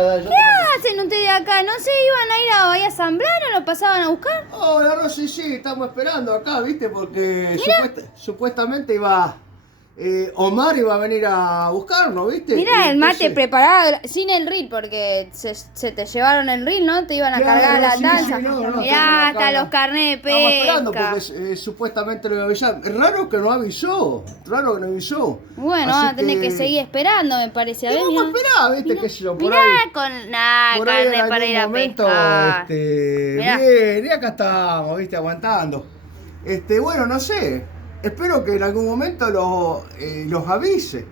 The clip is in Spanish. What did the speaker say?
dale, yo ¿Qué te contesto. hacen ustedes acá? ¿No se iban a ir a Bahía San Blas? ¿No lo pasaban a buscar? Hola Rosy, sí, estamos esperando acá, ¿viste? Porque supuestamente iba... Omar iba a venir a buscarnos, ¿viste? Mirá Y el mate entonces... preparado, sin el reel, porque se te llevaron el reel, ¿no? Te iban a cargar Claro, la sí, danza. sí, no, Mirá, estamos hasta los acá. carnés de Estamos esperando pesca. porque supuestamente lo iba a avisar. Es raro que no avisó, raro que no avisó. Bueno, Así van a tener que que... seguir esperando, me parece. A Y ver, vamos a mirá. esperar, ¿viste? Mirá, Qué sé yo, mirá con nada, por ahí en carnet para algún ir a momento, pescar. Mirá. bien, y acá estamos, ¿viste? Aguantando. Bueno, no sé, espero que en algún momento los avise.